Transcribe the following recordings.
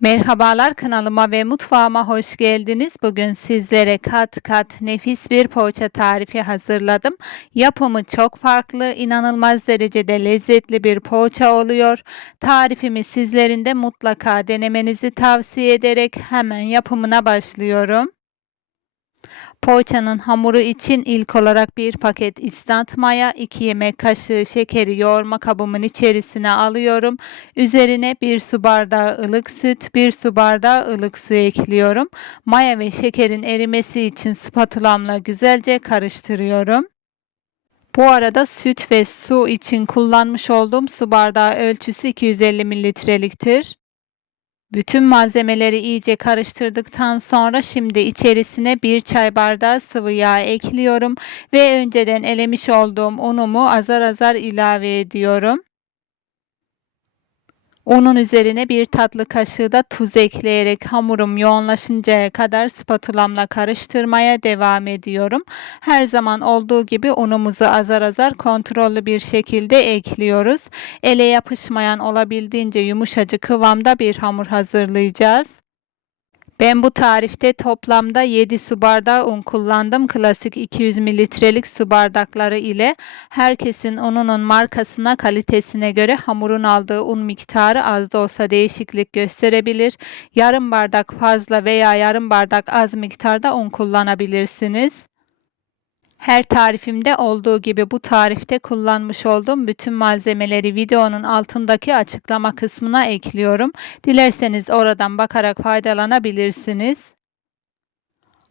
Merhabalar kanalıma ve mutfağıma hoş geldiniz. Bugün sizlere kat kat nefis bir poğaça tarifi hazırladım. Yapımı çok farklı, inanılmaz derecede lezzetli bir poğaça oluyor. Tarifimi sizlerin de mutlaka denemenizi tavsiye ederek hemen yapımına başlıyorum. Poğaçanın hamuru için ilk olarak bir paket instant maya, 2 yemek kaşığı şekeri yoğurma kabımın içerisine alıyorum. Üzerine 1 su bardağı ılık süt, 1 su bardağı ılık su ekliyorum. Maya ve şekerin erimesi için spatulamla güzelce karıştırıyorum. Bu arada süt ve su için kullanmış olduğum su bardağı ölçüsü 250 mililitreliktir. Bütün malzemeleri iyice karıştırdıktan sonra şimdi içerisine bir çay bardağı sıvı yağ ekliyorum ve önceden elemiş olduğum unumu azar azar ilave ediyorum. Unun üzerine bir tatlı kaşığı da tuz ekleyerek hamurum yoğunlaşıncaya kadar spatulamla karıştırmaya devam ediyorum. Her zaman olduğu gibi unumuzu azar azar kontrollü bir şekilde ekliyoruz. Ele yapışmayan olabildiğince yumuşacık kıvamda bir hamur hazırlayacağız. Ben bu tarifte toplamda 7 su bardağı un kullandım. Klasik 200 mililitrelik su bardakları ile herkesin ununun markasına, kalitesine göre hamurun aldığı un miktarı az da olsa değişiklik gösterebilir. Yarım bardak fazla veya yarım bardak az miktarda un kullanabilirsiniz. Her tarifimde olduğu gibi bu tarifte kullanmış olduğum bütün malzemeleri videonun altındaki açıklama kısmına ekliyorum. Dilerseniz oradan bakarak faydalanabilirsiniz.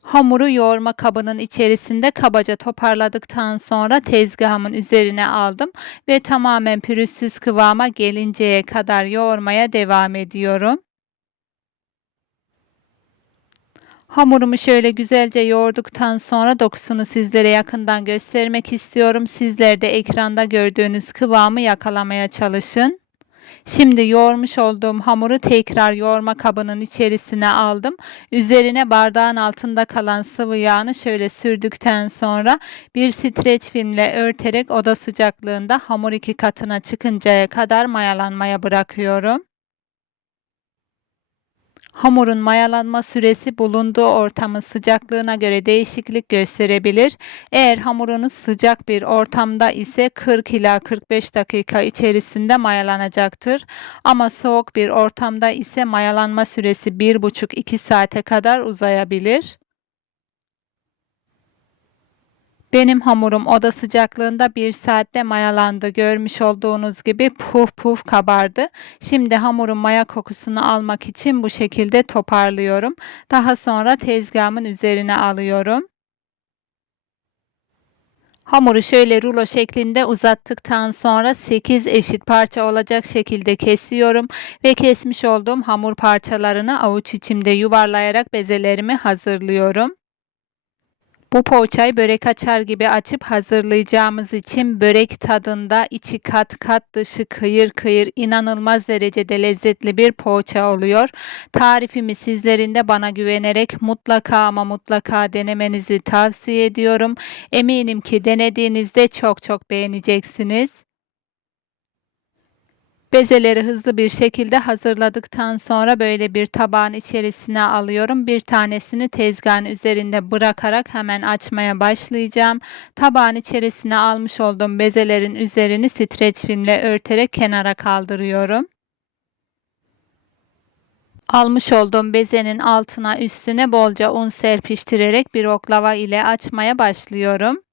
Hamuru yoğurma kabının içerisinde kabaca toparladıktan sonra tezgahımın üzerine aldım ve tamamen pürüzsüz kıvama gelinceye kadar yoğurmaya devam ediyorum. Hamurumu şöyle güzelce yoğurduktan sonra dokusunu sizlere yakından göstermek istiyorum. Sizler de ekranda gördüğünüz kıvamı yakalamaya çalışın. Şimdi yoğurmuş olduğum hamuru tekrar yoğurma kabının içerisine aldım. Üzerine bardağın altında kalan sıvı yağını şöyle sürdükten sonra bir streç filmle örterek oda sıcaklığında hamur iki katına çıkıncaya kadar mayalanmaya bırakıyorum. Hamurun mayalanma süresi bulunduğu ortamın sıcaklığına göre değişiklik gösterebilir. Eğer hamurunuz sıcak bir ortamda ise 40 ila 45 dakika içerisinde mayalanacaktır. Ama soğuk bir ortamda ise mayalanma süresi 1,5-2 saate kadar uzayabilir. Benim hamurum oda sıcaklığında bir saatte mayalandı. Görmüş olduğunuz gibi puf puf kabardı. Şimdi hamurun maya kokusunu almak için bu şekilde toparlıyorum. Daha sonra tezgahımın üzerine alıyorum. Hamuru şöyle rulo şeklinde uzattıktan sonra 8 eşit parça olacak şekilde kesiyorum ve kesmiş olduğum hamur parçalarını avuç içimde yuvarlayarak bezelerimi hazırlıyorum. Bu poğaçayı börek açar gibi açıp hazırlayacağımız için börek tadında içi kat kat dışı kıyır kıyır inanılmaz derecede lezzetli bir poğaça oluyor. Tarifimi sizlerin de bana güvenerek mutlaka ama mutlaka denemenizi tavsiye ediyorum. Eminim ki denediğinizde çok çok beğeneceksiniz. Bezeleri hızlı bir şekilde hazırladıktan sonra böyle bir tabağın içerisine alıyorum. Bir tanesini tezgahın üzerinde bırakarak hemen açmaya başlayacağım. Tabağın içerisine almış olduğum bezelerin üzerini streç filmle örterek kenara kaldırıyorum. Almış olduğum bezenin altına üstüne bolca un serpiştirerek bir oklava ile açmaya başlıyorum.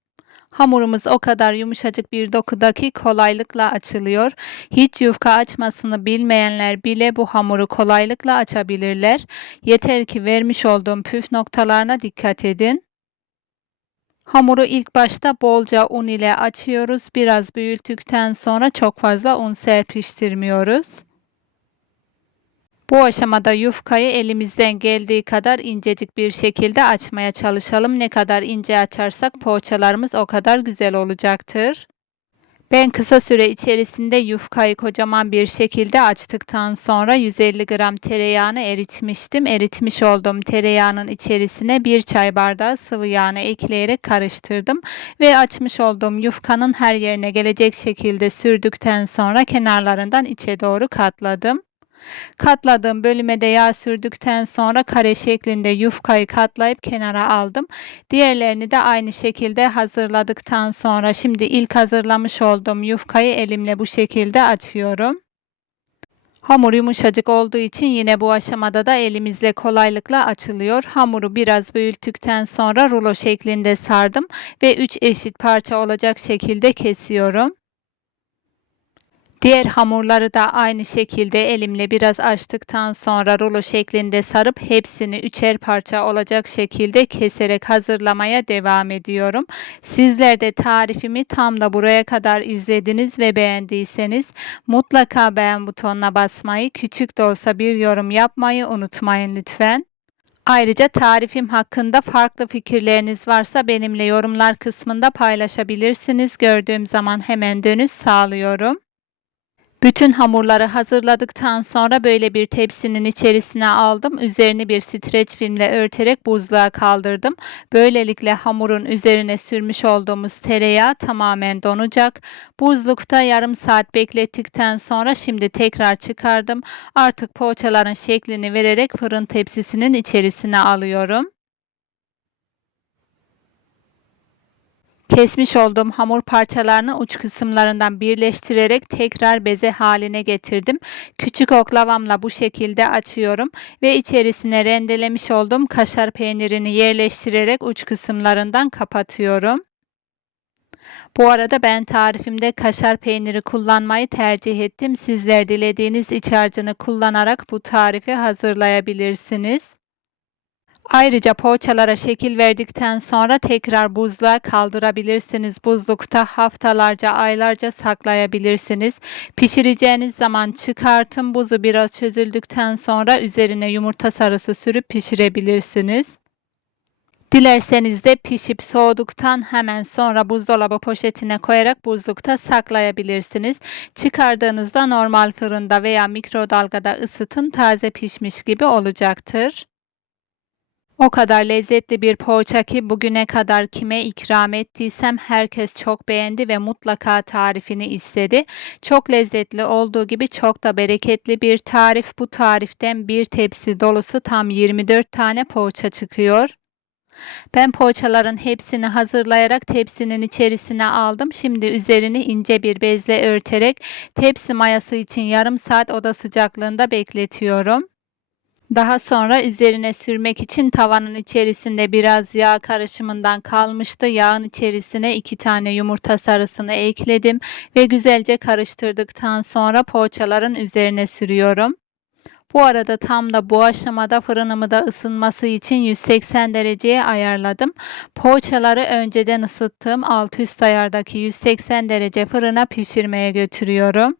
Hamurumuz o kadar yumuşacık bir dokuda ki kolaylıkla açılıyor. Hiç yufka açmasını bilmeyenler bile bu hamuru kolaylıkla açabilirler. Yeter ki vermiş olduğum püf noktalarına dikkat edin. Hamuru ilk başta bolca un ile açıyoruz. Biraz büyüttükten sonra çok fazla un serpiştirmiyoruz. Bu aşamada yufkayı elimizden geldiği kadar incecik bir şekilde açmaya çalışalım. Ne kadar ince açarsak poğaçalarımız o kadar güzel olacaktır. Ben kısa süre içerisinde yufkayı kocaman bir şekilde açtıktan sonra 150 gram tereyağını eritmiştim. Eritmiş olduğum tereyağının içerisine bir çay bardağı sıvı yağını ekleyerek karıştırdım ve açmış olduğum yufkanın her yerine gelecek şekilde sürdükten sonra kenarlarından içe doğru katladım. Katladığım bölüme de yağ sürdükten sonra kare şeklinde yufkayı katlayıp kenara aldım. Diğerlerini de aynı şekilde hazırladıktan sonra şimdi ilk hazırlamış olduğum yufkayı elimle bu şekilde açıyorum. Hamur yumuşacık olduğu için yine bu aşamada da elimizle kolaylıkla açılıyor. Hamuru biraz büyüttükten sonra rulo şeklinde sardım ve 3 eşit parça olacak şekilde kesiyorum. Diğer hamurları da aynı şekilde elimle biraz açtıktan sonra rulo şeklinde sarıp hepsini üçer parça olacak şekilde keserek hazırlamaya devam ediyorum. Sizler de tarifimi tam da buraya kadar izlediniz ve beğendiyseniz mutlaka beğen butonuna basmayı, küçük de olsa bir yorum yapmayı unutmayın lütfen. Ayrıca tarifim hakkında farklı fikirleriniz varsa benimle yorumlar kısmında paylaşabilirsiniz. Gördüğüm zaman hemen dönüş sağlıyorum. Bütün hamurları hazırladıktan sonra böyle bir tepsinin içerisine aldım. Üzerini bir streç filmle örterek buzluğa kaldırdım. Böylelikle hamurun üzerine sürmüş olduğumuz tereyağı tamamen donacak. Buzlukta yarım saat beklettikten sonra şimdi tekrar çıkardım. Artık poğaçaların şeklini vererek fırın tepsisinin içerisine alıyorum. Kesmiş olduğum hamur parçalarını uç kısımlarından birleştirerek tekrar beze haline getirdim. Küçük oklavamla bu şekilde açıyorum ve içerisine rendelemiş olduğum kaşar peynirini yerleştirerek uç kısımlarından kapatıyorum. Bu arada ben tarifimde kaşar peyniri kullanmayı tercih ettim. Sizler dilediğiniz iç harcını kullanarak bu tarifi hazırlayabilirsiniz. Ayrıca poğaçalara şekil verdikten sonra tekrar buzluğa kaldırabilirsiniz. Buzlukta haftalarca, aylarca saklayabilirsiniz. Pişireceğiniz zaman çıkartın. Buzu biraz çözüldükten sonra üzerine yumurta sarısı sürüp pişirebilirsiniz. Dilerseniz de pişip soğuduktan hemen sonra buzdolabı poşetine koyarak buzlukta saklayabilirsiniz. Çıkardığınızda normal fırında veya mikrodalgada ısıtın taze pişmiş gibi olacaktır. O kadar lezzetli bir poğaça ki bugüne kadar kime ikram ettiysem herkes çok beğendi ve mutlaka tarifini istedi. Çok lezzetli olduğu gibi çok da bereketli bir tarif. Bu tariften bir tepsi dolusu tam 24 tane poğaça çıkıyor. Ben poğaçaların hepsini hazırlayarak tepsinin içerisine aldım. Şimdi üzerini ince bir bezle örterek tepsi mayası için yarım saat oda sıcaklığında bekletiyorum. Daha sonra üzerine sürmek için tavanın içerisinde biraz yağ karışımından kalmıştı. Yağın içerisine iki tane yumurta sarısını ekledim ve güzelce karıştırdıktan sonra poğaçaların üzerine sürüyorum. Bu arada tam da bu aşamada fırınımı da ısınması için 180 dereceye ayarladım. Poğaçaları önceden ısıttığım alt üst ayardaki 180 derece fırına pişirmeye götürüyorum.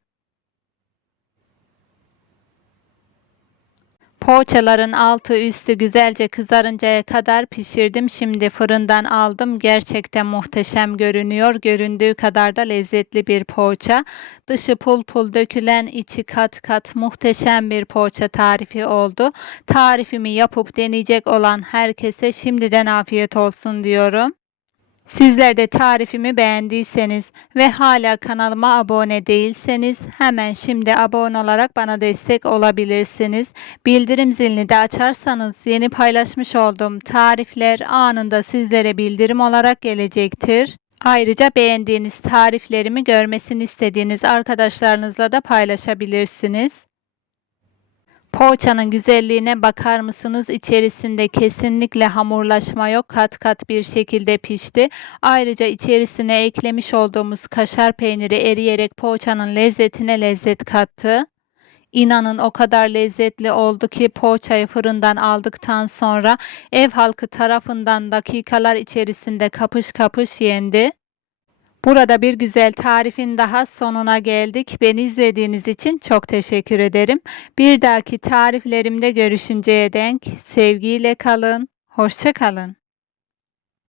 Poğaçaların altı üstü güzelce kızarıncaya kadar pişirdim. Şimdi fırından aldım. Gerçekten muhteşem görünüyor. Göründüğü kadar da lezzetli bir poğaça. Dışı pul pul dökülen, içi kat kat muhteşem bir poğaça tarifi oldu. Tarifimi yapıp deneyecek olan herkese şimdiden afiyet olsun diyorum. Sizler de tarifimi beğendiyseniz ve hala kanalıma abone değilseniz hemen şimdi abone olarak bana destek olabilirsiniz. Bildirim zilini de açarsanız yeni paylaşmış olduğum tarifler anında sizlere bildirim olarak gelecektir. Ayrıca beğendiğiniz tariflerimi görmesini istediğiniz arkadaşlarınızla da paylaşabilirsiniz. Poğaçanın güzelliğine bakar mısınız? İçerisinde kesinlikle hamurlaşma yok. Kat kat bir şekilde pişti. Ayrıca içerisine eklemiş olduğumuz kaşar peyniri eriyerek poğaçanın lezzetine lezzet kattı. İnanın o kadar lezzetli oldu ki poğaçayı fırından aldıktan sonra ev halkı tarafından dakikalar içerisinde kapış kapış yendi. Burada bir güzel tarifin daha sonuna geldik. Beni izlediğiniz için çok teşekkür ederim. Bir dahaki tariflerimde görüşünceye denk sevgiyle kalın. Hoşça kalın.